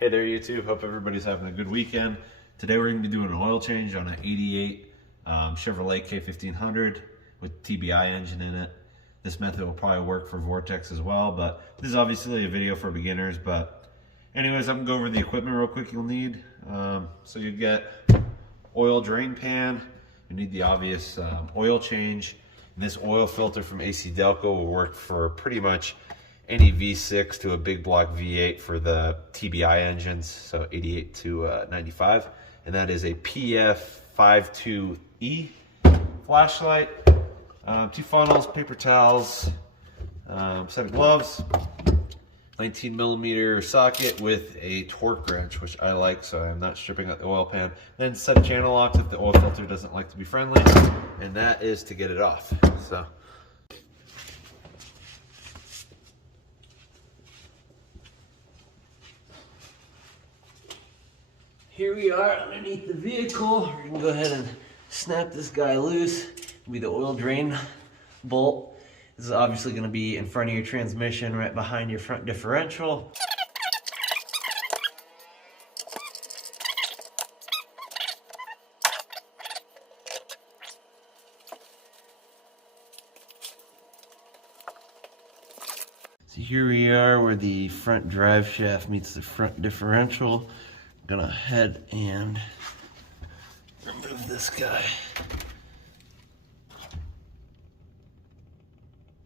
Hey there YouTube, hope everybody's having a good weekend. Today we're going to be doing an oil change on an 88 Chevrolet K1500 with TBI engine in it. This method will probably work for Vortex as well, but this is obviously a video for beginners. But anyways, I'm going to go over the equipment real quick you'll need. So you get oil drain pan, you need the obvious oil change. And this oil filter from ACDELCO will work for pretty much any V6 to a big block V8 for the TBI engines, so 88 to 95. And that is a PF52E flashlight, 2 funnels, paper towels, set of gloves, 19mm socket with a torque wrench, which I like, so I'm not stripping out the oil pan. Then set of channel locks if the oil filter doesn't like to be friendly, and that is to get it off. So here we are underneath the vehicle. We're gonna go ahead and snap this guy loose. It'll be the oil drain bolt. This is obviously gonna be in front of your transmission, right behind your front differential. So here we are where the front drive shaft meets the front differential. Gonna head and remove this guy.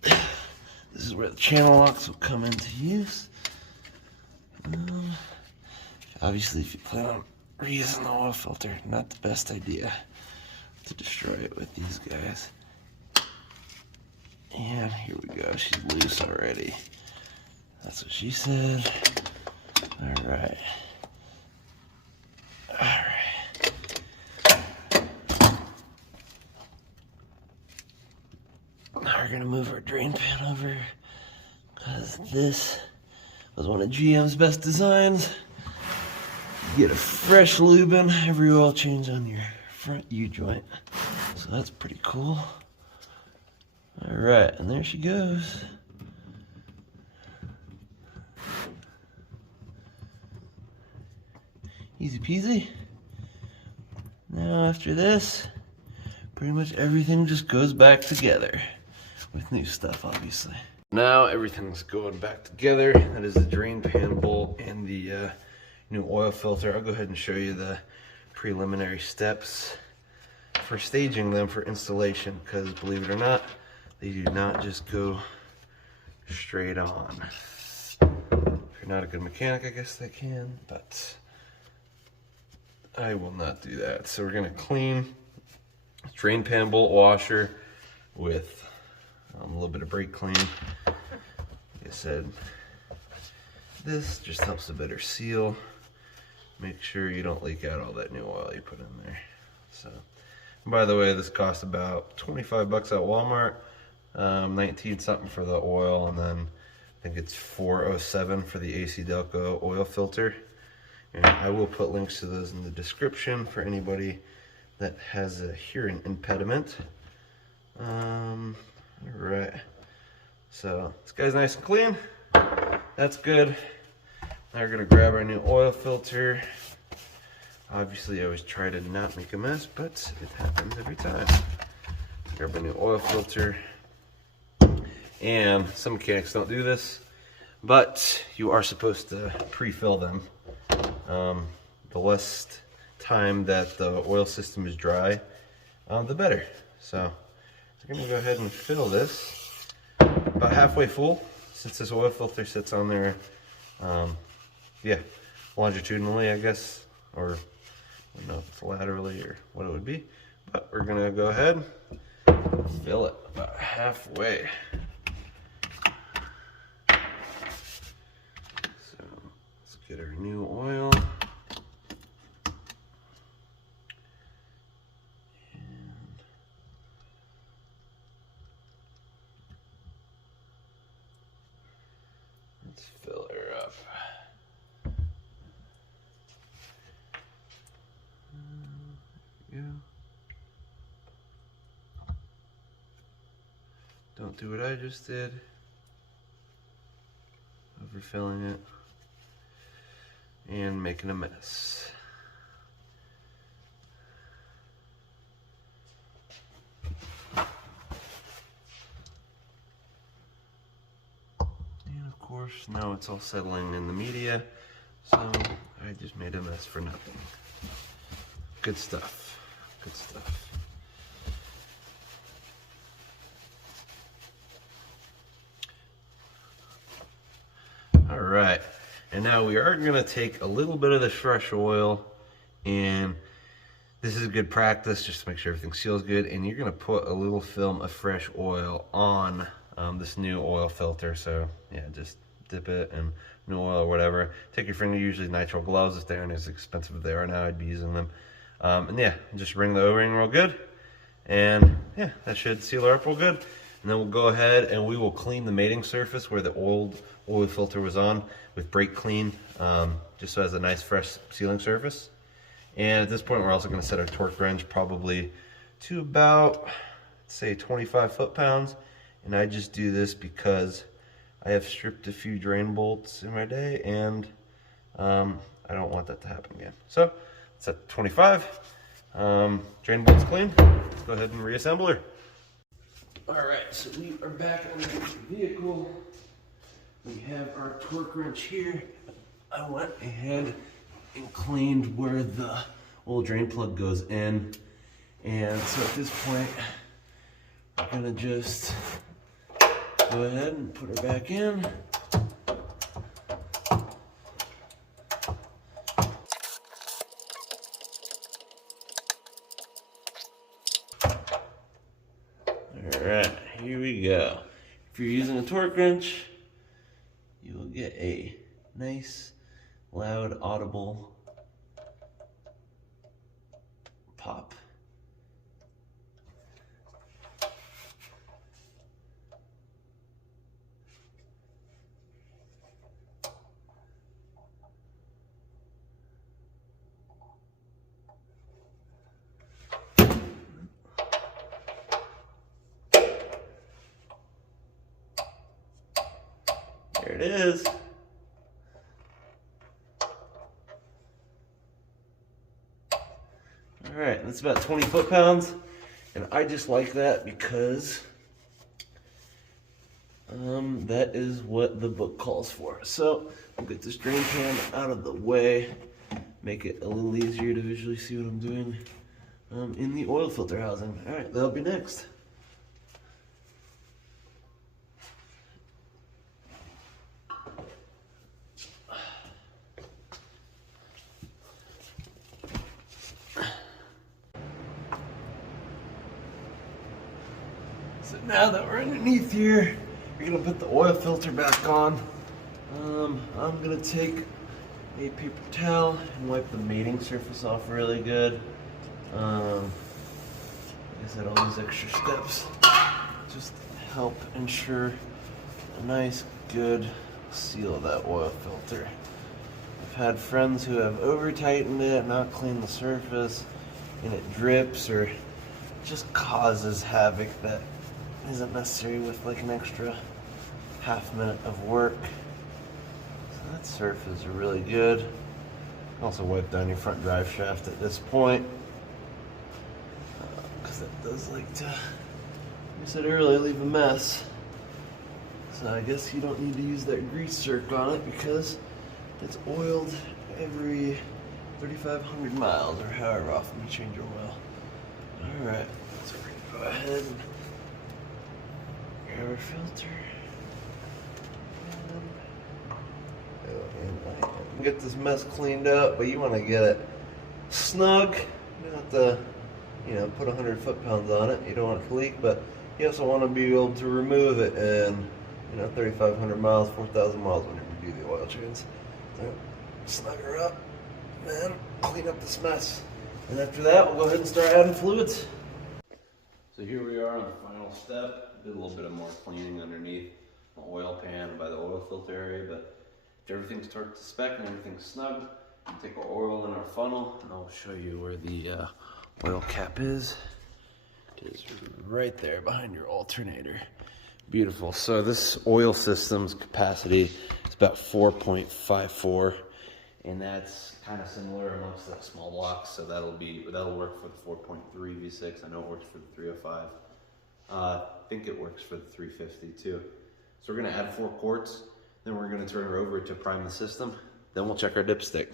This is where the channel locks will come into use. Obviously, if you plan on reusing the oil filter, not the best idea to destroy it with these guys. And here we go, she's loose already. That's what she said. All right. Now we're gonna move our drain pan over, because this was one of GM's best designs. You get a fresh lube in every oil change on your front U-joint. So that's pretty cool. All right, and there she goes. Easy peasy. Now after this, pretty much everything just goes back together with new stuff, obviously. Now everything's going back together. That is the drain pan bolt and the new oil filter. I'll go ahead and show you the preliminary steps for staging them for installation, because believe it or not, they do not just go straight on. If you're not a good mechanic, I guess they can, but I will not do that. So we're gonna clean drain pan bolt washer with a little bit of brake clean. Like I said, this just helps a better seal. Make sure you don't leak out all that new oil you put in there. So, by the way, this costs about 25 bucks at Walmart, 19 something for the oil, and then I think it's $4.07 for the ACDELCO oil filter. And I will put links to those in the description for anybody that has a hearing impediment. All right, so this guy's nice and clean. That's good. Now we're gonna grab our new oil filter. Obviously, I always try to not make a mess, but it happens every time. Grab our new oil filter. And some mechanics don't do this, but you are supposed to pre-fill them. The less time that the oil system is dry, the better. So we're gonna go ahead and fill this about halfway full, since this oil filter sits on there, yeah, longitudinally, I guess, or I don't know if it's laterally or what it would be, but we're gonna go ahead and fill it about halfway. So let's get our new oil. Let's fill her up. There we go. Don't do what I just did. Overfilling it. and making a mess. And of course, now it's all settling in the media, so I just made a mess for nothing. Good stuff. Good stuff. All right, and now we are going to take a little bit of the fresh oil, and this is good practice just to make sure everything seals good, and you're going to put a little film of fresh oil on this new oil filter. So yeah, just dip it in new oil or whatever. Take your finger, usually nitrile gloves if they aren't as expensive as they are now, I'd be using them. And yeah, just ring the O-ring real good, and yeah, that should seal her up real good. And then we'll go ahead and we will clean the mating surface where the old oil filter was on with brake clean, just so it has a nice fresh sealing surface. And at this point, we're also going to set our torque wrench probably to about, say, 25 foot-pounds. And I just do this because I have stripped a few drain bolts in my day, and I don't want that to happen again. So it's at 25. Drain bolts clean. Let's go ahead and reassemble her. All right, so we are back on the vehicle. We have our torque wrench here. I went ahead and cleaned where the old drain plug goes in. And so at this point, we're gonna just go ahead and put her back in. Alright, here we go. If you're using a torque wrench, you will get a nice, loud, audible pop. There it is. All right, that's about 20 foot-pounds, and I just like that because that is what the book calls for. So I'll get this drain pan out of the way, make it a little easier to visually see what I'm doing in the oil filter housing. All right, that'll be next. So now that we're underneath here, you're gonna put the oil filter back on. I'm gonna take a paper towel and wipe the mating surface off really good. Like I said, all these extra steps just help ensure a nice, good seal of that oil filter. I've had friends who have over-tightened it, not cleaned the surface, and it drips or just causes havoc that isn't necessary with like an extra half minute of work. So that surface is really good. Also wipe down your front drive shaft at this point, because that does like to, like I said earlier, leave a mess. So I guess you don't need to use that grease zerk on it because it's oiled every 3,500 miles or however often you change your oil. Alright, so we're gonna go ahead and grab our filter. And get this mess cleaned up, but you want to get it snug. You don't have to, put 100 foot-pounds on it. You don't want it to leak, but you also want to be able to remove it in, 3,500 miles, 4,000 miles whenever you do the oil change. So snug her up, and clean up this mess. And after that, we'll go ahead and start adding fluids. So here we are on the final step. Did a little bit of more cleaning underneath the oil pan by the oil filter area, but if everything's torqued to spec and everything's snug, we'll take our oil in our funnel, and I'll show you where the oil cap is. It is right there behind your alternator. Beautiful. So this oil system's capacity is about 4.54, and that's kind of similar amongst the small blocks. So that'll work for the 4.3 V6. I know it works for the 305. I think it works for the 350 too. So we're gonna add 4 quarts, then we're gonna turn her over to prime the system. Then we'll check our dipstick.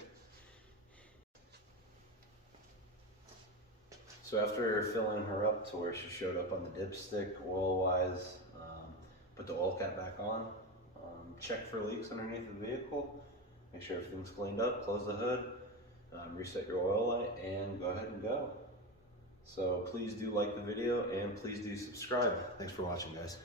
So after filling her up to where she showed up on the dipstick, oil-wise, put the oil cap back on, check for leaks underneath the vehicle, make sure everything's cleaned up, close the hood, reset your oil light, and go ahead and go. So please do like the video, and please do subscribe. Thanks for watching, guys.